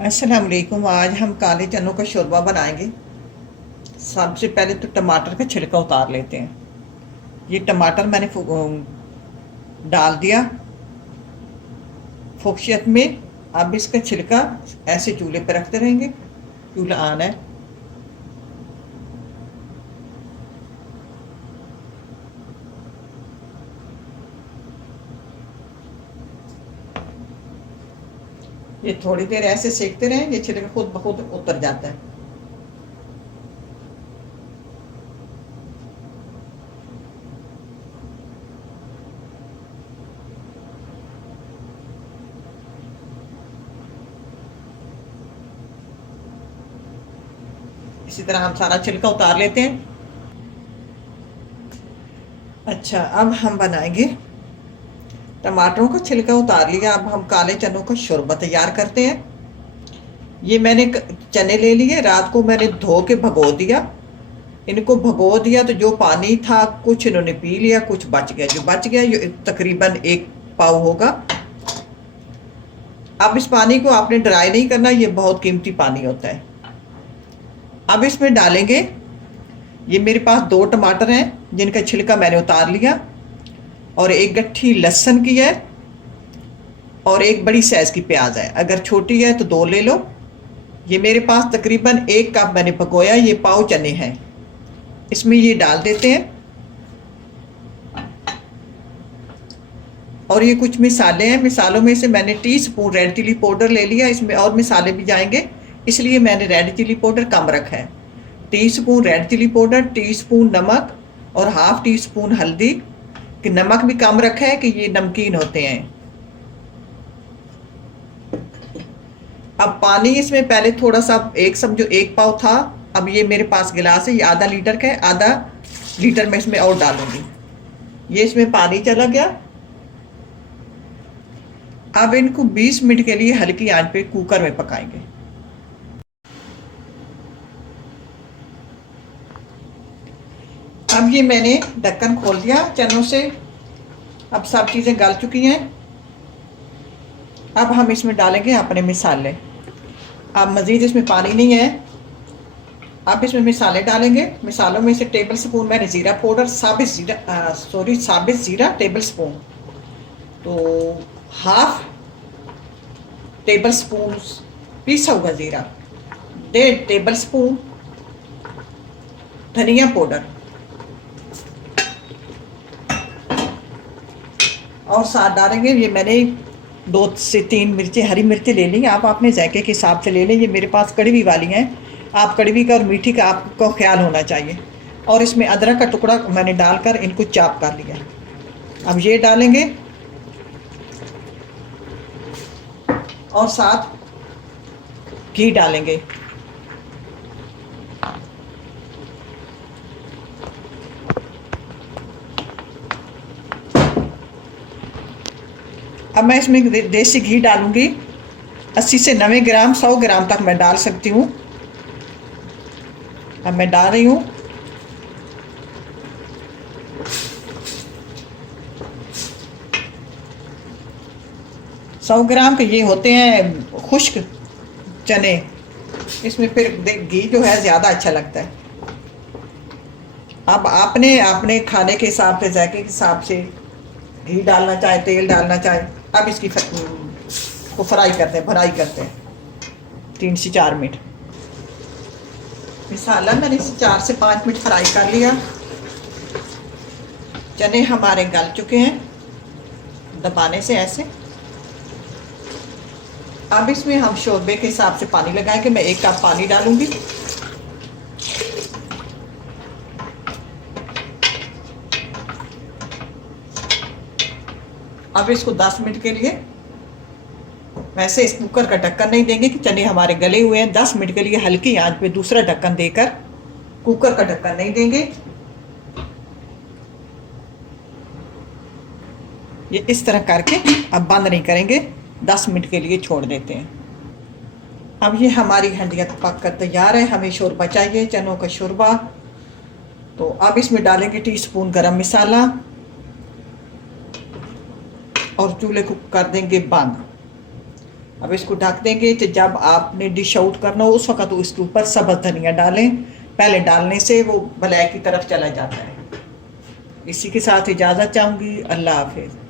अस्सलाम वालेकुम। आज हम काले चनों का शोरबा बनाएंगे। सबसे पहले तो टमाटर का छिलका उतार लेते हैं। ये टमाटर मैंने डाल दिया फोक्शियत में। अब इसका छिलका ऐसे चूल्हे पर रखते रहेंगे। चूल्हा ऑन है। ये थोड़ी देर ऐसे सेकते रहें, ये छिलका खुद ब खुद उतर जाता है। इसी तरह हम सारा छिलका उतार लेते हैं। अच्छा, अब हम बनाएंगे। टमाटरों का छिलका उतार लिया, अब हम काले चनों का शोरबा तैयार करते हैं। ये मैंने चने ले लिए, रात को मैंने धो के भगो दिया। इनको भगो दिया तो जो पानी था कुछ इन्होंने पी लिया, कुछ बच गया। जो बच गया ये तकरीबन 1 पाव होगा। अब इस पानी को आपने ड्राई नहीं करना, ये बहुत कीमती पानी होता है। अब इसमें डालेंगे, ये मेरे पास 2 टमाटर हैं जिनका छिलका मैंने उतार लिया, और 1 गट्ठी लहसुन की है, और 1 बड़ी साइज की प्याज है। अगर छोटी है तो 2 ले लो। ये मेरे पास तकरीबन 1 कप मैंने पकोया, ये पाव चने हैं। इसमें ये डाल देते हैं। और ये कुछ मिसाले हैं, मिसालों में से मैंने टीस्पून रेड चिली पाउडर ले लिया। इसमें और मिसाले भी जाएंगे, इसलिए मैंने रेड चिली पाउडर कम रखा है। Teaspoon red chilli powder, teaspoon नमक, और हाफ टी स्पून हल्दी। कि नमक भी कम रखा है कि ये नमकीन होते हैं। अब पानी इसमें पहले थोड़ा सा, एक समझो 1 पाव था। अब ये मेरे पास गिलास है, ये आधा लीटर का है। आधा लीटर में इसमें और डालूंगी। ये इसमें पानी चला गया। अब इनको 20 मिनट के लिए हल्की आंच पे कुकर में पकाएंगे। अब ये मैंने ढक्कन खोल दिया चनों से। अब सब चीज़ें गल चुकी हैं। अब हम इसमें डालेंगे अपने मिसाले। अब मज़ीद इसमें पानी नहीं है। अब इसमें मिसाले डालेंगे। मिसालों में से टेबल स्पून मैंने ज़ीरा पाउडर, साबित ज़ीरा टेबल स्पून, तो हाफ टेबल स्पून पिसा हुआ ज़ीरा, 1.5 टेबल स्पून धनिया पाउडर, और साथ डालेंगे, ये मैंने 2 से 3 मिर्चें, हरी मिर्चें ले ली। आप अपने जायके के हिसाब से ले लें। ये मेरे पास कड़वी वाली हैं। आप कड़वी का और मीठी का आपको ख्याल होना चाहिए। और इसमें अदरक का टुकड़ा मैंने डालकर इनको चॉप कर लिया। अब ये डालेंगे, और साथ घी डालेंगे। अब मैं इसमें देसी घी डालूंगी। 80 से 90 ग्राम, 100 ग्राम तक मैं डाल सकती हूँ। अब मैं डाल रही हूँ। सौ ग्राम के ये होते हैं खुश्क चने। इसमें फिर घी जो है ज़्यादा अच्छा लगता है। अब आपने अपने खाने के हिसाब से, जायके के हिसाब से घी डालना चाहे, तेल डालना चाहे। अब इसकी को फ्राई करते हैं, भराई करते हैं 3 से 4 मिनट। मिसाला मैंने इसे 4 से 5 मिनट फ्राई कर लिया। चने हमारे गल चुके हैं दबाने से ऐसे। अब इसमें हम शोरबे के हिसाब से पानी लगाएंगे। मैं 1 कप पानी डालूंगी। अब इसको 10 मिनट के लिए, वैसे इस कुकर का ढक्कन नहीं देंगे कि चने हमारे गले हुए हैं। 10 मिनट के लिए हल्की आंच पे दूसरा ढक्कन देकर, कुकर का ढक्कन नहीं देंगे। ये इस तरह करके अब बंद नहीं करेंगे, 10 मिनट के लिए छोड़ देते हैं। अब ये हमारी हंडिया पक कर तैयार है। हमें शोरबा चाहिए, चनों का शोरबा। तो अब इसमें डालेंगे टीस्पून गरम मसाला, और चूल्हे को कर देंगे बंद। अब इसको ढक देंगे। तो जब आपने डिश आउट करना हो उस वक्त उसके ऊपर सब्ज़ धनिया डालें। पहले डालने से वो ब्लैक की तरफ चला जाता है। इसी के साथ इजाज़त चाहूँगी। अल्लाह हाफिज़।